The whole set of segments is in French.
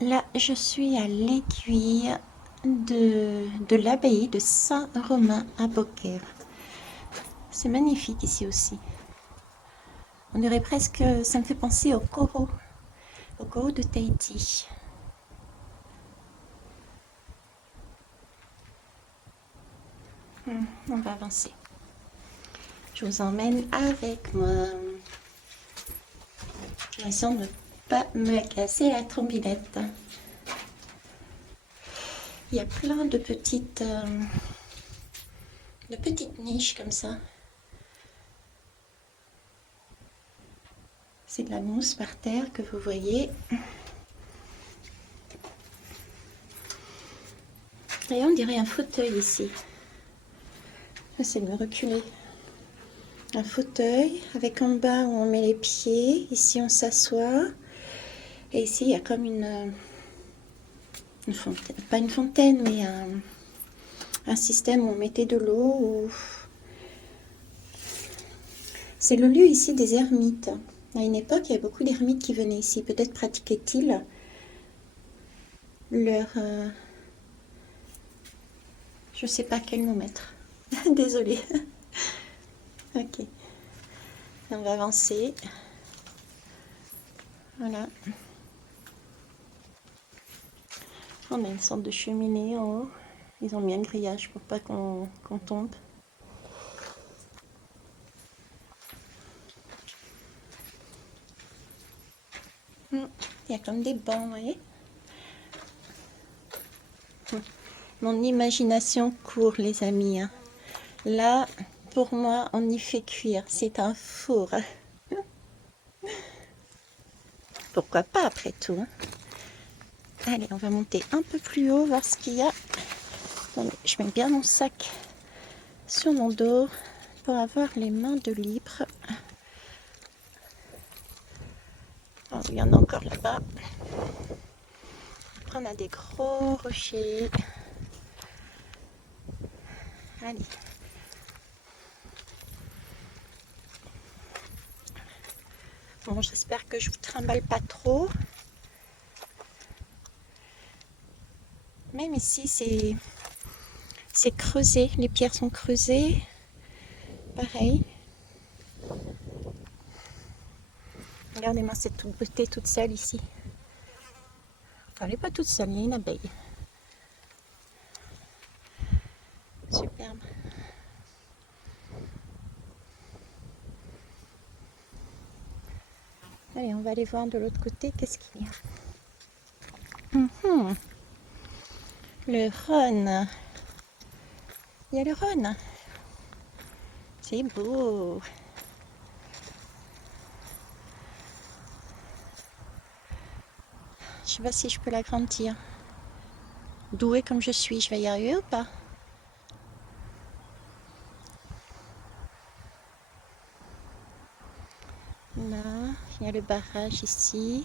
Là, je suis à l'aiguille de l'abbaye de Saint-Romain à Beaucaire. C'est magnifique ici aussi. On dirait presque, ça me fait penser au coraux de Tahiti. On va avancer. Je vous emmène avec moi. Attention de ne pas me casser la trombilette. Il y a plein de petites niches comme ça. C'est de la mousse par terre que vous voyez. Et on dirait un fauteuil ici. J'essaie de me reculer. Un fauteuil avec en bas où on met les pieds. Ici on s'assoit. Et ici il y a comme une fontaine. Pas une fontaine, mais un système où on mettait de l'eau. C'est le lieu ici des ermites. À une époque, il y avait beaucoup d'ermites qui venaient ici. Peut-être pratiquaient-ils leur... je sais pas quel mot mettre. Désolée. Ok. On va avancer. Voilà. On a une sorte de cheminée en haut. Ils ont mis un grillage pour pas qu'on tombe. Il y a comme des bancs, vous voyez. Mon imagination court, les amis. Là, pour moi, on y fait cuire. C'est un four. Pourquoi pas, après tout. Allez, on va monter un peu plus haut, voir ce qu'il y a. Attendez, je mets bien mon sac sur mon dos pour avoir les mains de libre. Oh, il y en a encore là-bas. Après, on a des gros rochers. Allez. Bon, j'espère que je vous trimballe pas trop. Même ici, c'est creusé. Les pierres sont creusées. Pareil. Regardez-moi cette beauté toute seule ici. Enfin, elle n'est pas toute seule, il y a une abeille. Superbe. Allez, on va aller voir de l'autre côté, qu'est-ce qu'il y a. Le Rhône. Il y a le Rhône. C'est beau. Je sais pas si je peux l'agrandir. Douée comme je suis, je vais y arriver ou pas? Là, il y a le barrage ici.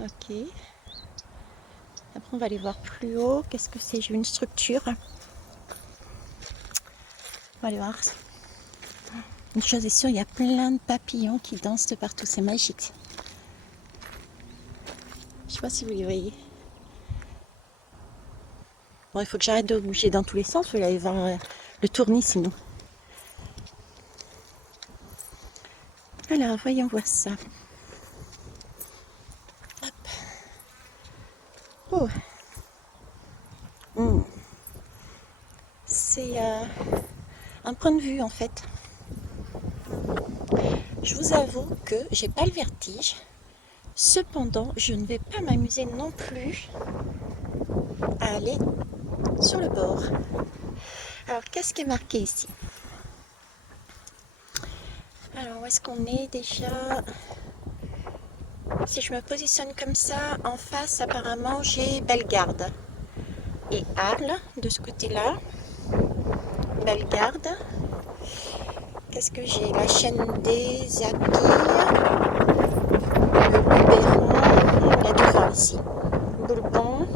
Ok. Après, on va aller voir plus haut. Qu'est-ce que c'est? J'ai vu une structure. On va aller voir. Une chose est sûre, il y a plein de papillons qui dansent de partout. C'est magique. Je sais pas si vous les voyez. Bon, il faut que j'arrête de bouger dans tous les sens. Vous allez aller voir le tournis sinon. Alors, voyons voir ça. Hop. Oh. C'est un point de vue en fait. Je vous avoue que j'ai pas le vertige. Cependant, je ne vais pas m'amuser non plus à aller sur le bord. Alors, qu'est-ce qui est marqué ici? Alors, où est-ce qu'on est déjà? Si je me positionne comme ça, en face, apparemment, j'ai Bellegarde et Arles de ce côté-là. Bellegarde. Qu'est-ce que j'ai? La chaîne des Aguilles, le Luberon, il y a du vent ici. Bourbon,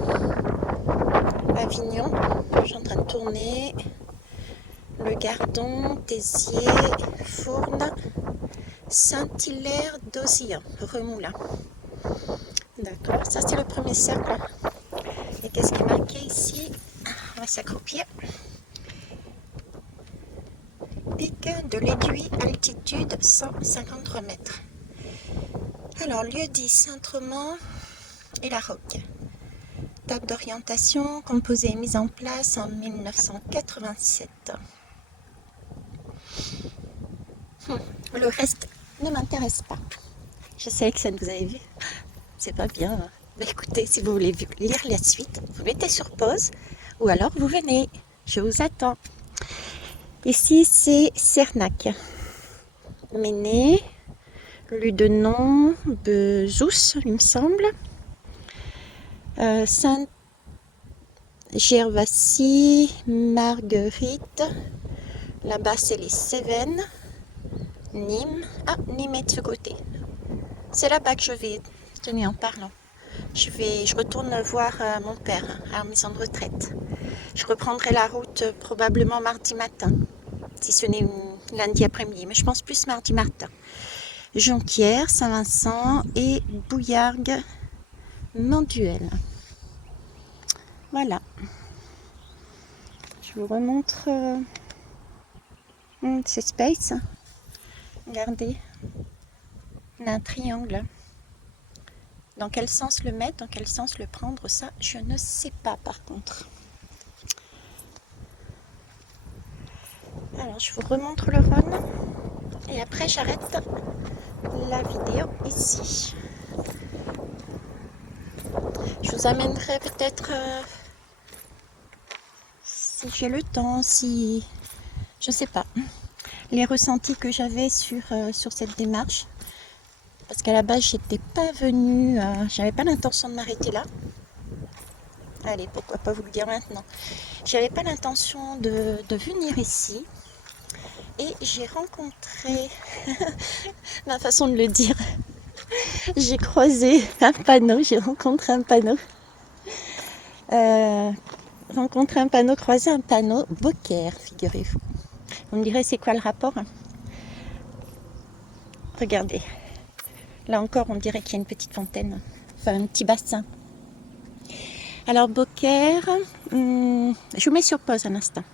Avignon, je suis en train de tourner. Le Gardon, Tézier, Fournes, Saint-Hilaire d'Ossillon, Remoulin. D'accord, ça c'est le premier cercle. Et qu'est-ce qui est marqué ici? On va s'accroupir. Pic de l'Aiguille, altitude 153 mètres. Alors, lieu dit Saint-Romand et la Roque. Table d'orientation composée et mise en place en 1987. Le reste ne m'intéresse pas. Je sais que ça vous avez vu. C'est pas bien. Hein. Bah, écoutez, si vous voulez lire la suite, vous mettez sur pause ou alors vous venez. Je vous attends. Ici, c'est Cernac. Méné, Ludenon, Bezous, il me semble. Sainte-Gervasie, Marguerite. Là-bas, c'est les Cévennes. Nîmes. Ah, Nîmes est de ce côté. C'est là-bas que je vais. Tenez, en parlant. Je retourne voir mon père à la maison de retraite. Je reprendrai la route probablement mardi matin, si ce n'est lundi après-midi, mais je pense plus mardi matin. Jonquière, Saint-Vincent et Bouillargues, Manduel. Voilà. Je vous remontre. C'est Space. Regardez. On a un triangle. Dans quel sens le mettre, dans quel sens le prendre, ça, je ne sais pas par contre. Alors, je vous remontre le Rhône. Et après, j'arrête la vidéo ici. Je vous amènerai peut-être, si j'ai le temps, si... Je sais pas. Les ressentis que j'avais sur cette démarche. Parce qu'à la base, j'étais pas venue, j'avais pas l'intention de m'arrêter là. Allez, pourquoi pas vous le dire maintenant. J'avais pas l'intention de venir ici. Et j'ai rencontré, ma façon de le dire, j'ai croisé un panneau, j'ai rencontré un panneau. Croisé un panneau, Beaucaire, figurez-vous. Vous me direz, c'est quoi le rapport? Regardez. Là encore, on dirait qu'il y a une petite fontaine, enfin un petit bassin. Alors, Beaucaire, je vous mets sur pause un instant.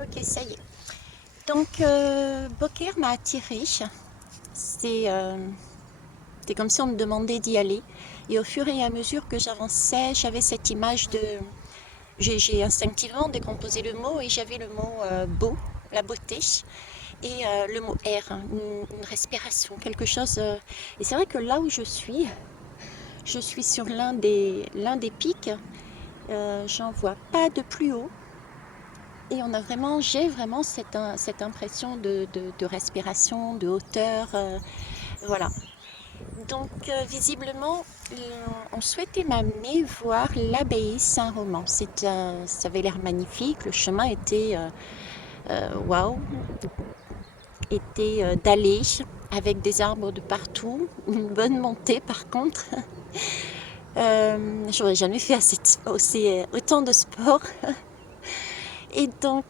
Ok, ça y est. Donc, Beaucaire m'a attirée. C'était comme si on me demandait d'y aller. Et au fur et à mesure que j'avançais, j'avais cette image de... J'ai instinctivement décomposé le mot et j'avais le mot beau, la beauté. Et le mot air, hein, une respiration, quelque chose. Et c'est vrai que là où je suis sur l'un des pics. J'en vois pas de plus haut. Et j'ai vraiment cette impression de respiration, de hauteur. Voilà. Donc, visiblement, on souhaitait m'amener voir l'abbaye Saint-Romand. Ça avait l'air magnifique. Le chemin était waouh, était dallé avec des arbres de partout. Une bonne montée, par contre. J'aurais jamais fait autant de sport. Et donc,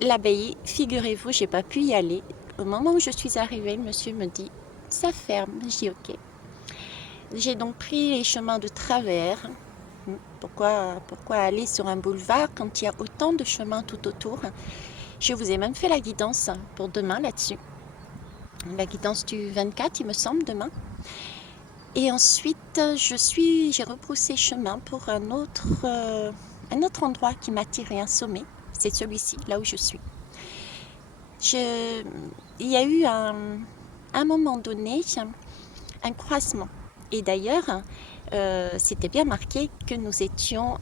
l'abbaye, figurez-vous, j'ai pas pu y aller. Au moment où je suis arrivée, le monsieur me dit « ça ferme ». Je dis « ok ». J'ai donc pris les chemins de travers. Pourquoi aller sur un boulevard quand il y a autant de chemins tout autour? Je vous ai même fait la guidance pour demain là-dessus. La guidance du 24, il me semble, demain. Et ensuite, j'ai rebroussé chemin pour un autre endroit qui m'attirait, un sommet. C'est celui-ci, là où je suis. Il y a eu un moment donné un croisement. Et d'ailleurs, c'était bien marqué que nous étions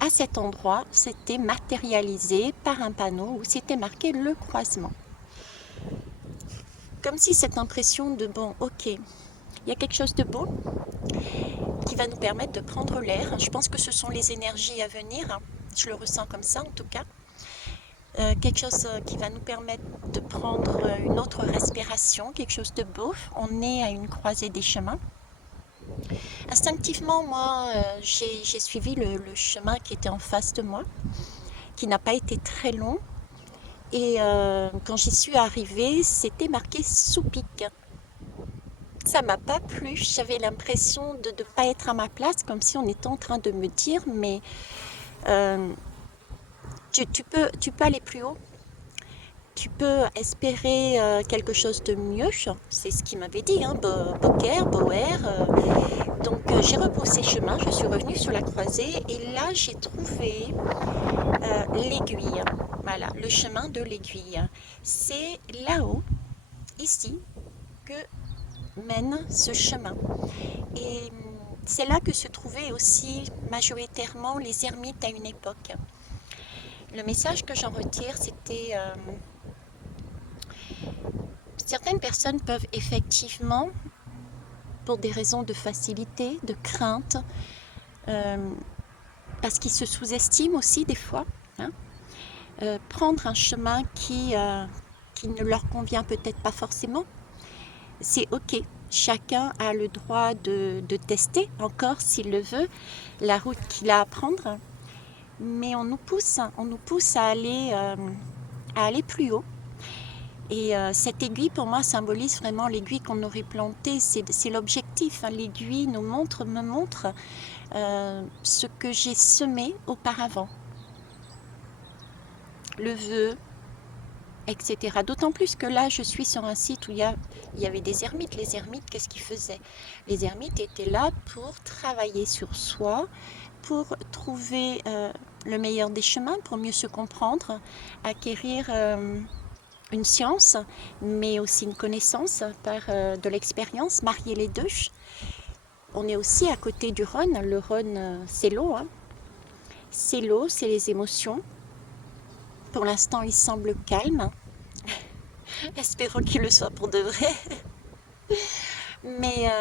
à cet endroit. C'était matérialisé par un panneau où c'était marqué le croisement. Comme si cette impression de bon, ok, il y a quelque chose de beau qui va nous permettre de prendre l'air. Je pense que ce sont les énergies à venir. Je le ressens comme ça en tout cas. Quelque chose qui va nous permettre de prendre une autre respiration, quelque chose de beau. On est à une croisée des chemins. Instinctivement, moi, j'ai suivi le chemin qui était en face de moi, qui n'a pas été très long. Et quand j'y suis arrivée, c'était marqué sous pic. Ça m'a pas plu. J'avais l'impression de ne pas être à ma place, comme si on était en train de me dire, mais euh, tu peux aller plus haut. Tu peux espérer quelque chose de mieux. C'est ce qu'il m'avait dit, hein, Beaucaire, Boer. Donc j'ai repoussé chemin, je suis revenue sur la croisée et là j'ai trouvé l'aiguille. Voilà, le chemin de l'aiguille. C'est là-haut, ici, que mène ce chemin. Et c'est là que se trouvaient aussi majoritairement les ermites à une époque. Le message que j'en retire, c'était certaines personnes peuvent effectivement, pour des raisons de facilité, de crainte, euh, parce qu'ils se sous-estiment aussi des fois, hein, prendre un chemin qui ne leur convient peut-être pas forcément. C'est ok. Chacun a le droit de tester, encore s'il le veut, la route qu'il a à prendre. Mais on nous pousse à aller plus haut. Et cette aiguille, pour moi, symbolise vraiment l'aiguille qu'on aurait plantée. C'est l'objectif, hein. L'aiguille me montre ce que j'ai semé auparavant. Le vœu, etc. D'autant plus que là, je suis sur un site où il y avait des ermites. Les ermites, qu'est-ce qu'ils faisaient? Les ermites étaient là pour travailler sur soi, pour trouver le meilleur des chemins, pour mieux se comprendre, acquérir une science, mais aussi une connaissance par de l'expérience, marier les deux. On est aussi à côté du Rhône. Le Rhône, c'est l'eau, hein. C'est l'eau, c'est les émotions. Pour l'instant, il semble calme. Espérons qu'il le soit pour de vrai. Mais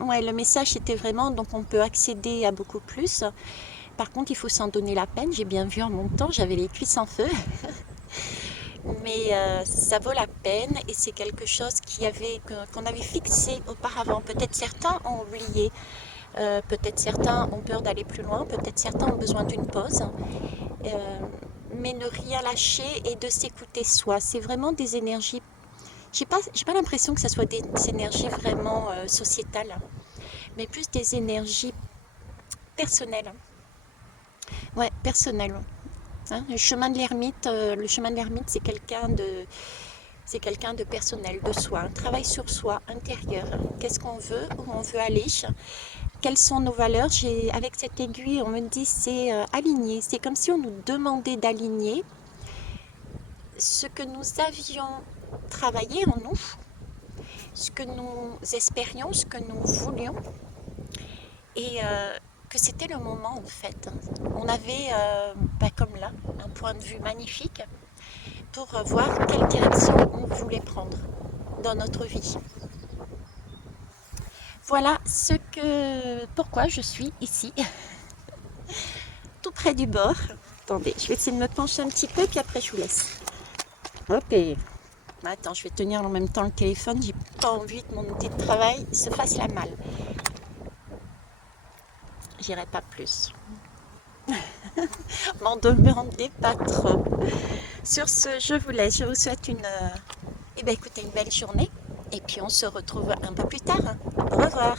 ouais, le message était vraiment, donc on peut accéder à beaucoup plus. Par contre, il faut s'en donner la peine. J'ai bien vu en montant, j'avais les cuisses en feu. Mais ça vaut la peine et c'est quelque chose qu'on avait fixé auparavant. Peut-être certains ont oublié, peut-être certains ont peur d'aller plus loin, peut-être certains ont besoin d'une pause. Euh, mais ne rien lâcher et de s'écouter soi. C'est vraiment des énergies. J'ai pas l'impression que ce soit des énergies vraiment sociétales, mais plus des énergies personnelles. Ouais, personnelles. Hein, le chemin de l'ermite, c'est quelqu'un de personnel, de soi, un travail sur soi, intérieur. Qu'est-ce qu'on veut, où on veut aller, quelles sont nos valeurs. Avec cette aiguille, on me dit c'est aligner. C'est comme si on nous demandait d'aligner ce que nous avions travaillé en nous, ce que nous espérions, ce que nous voulions, et que c'était le moment en fait. On avait, comme là, un point de vue magnifique pour voir quelle direction on voulait prendre dans notre vie. Voilà pourquoi je suis ici, tout près du bord. Attendez, je vais essayer de me pencher un petit peu, puis après je vous laisse. Hop, et attends, je vais tenir en même temps le téléphone, j'ai pas envie que mon outil de travail se fasse la malle. J'irai pas plus. M'en demandez pas trop. Sur ce, je vous laisse, je vous souhaite écoutez, une belle journée, et puis on se retrouve un peu plus tard. Au revoir.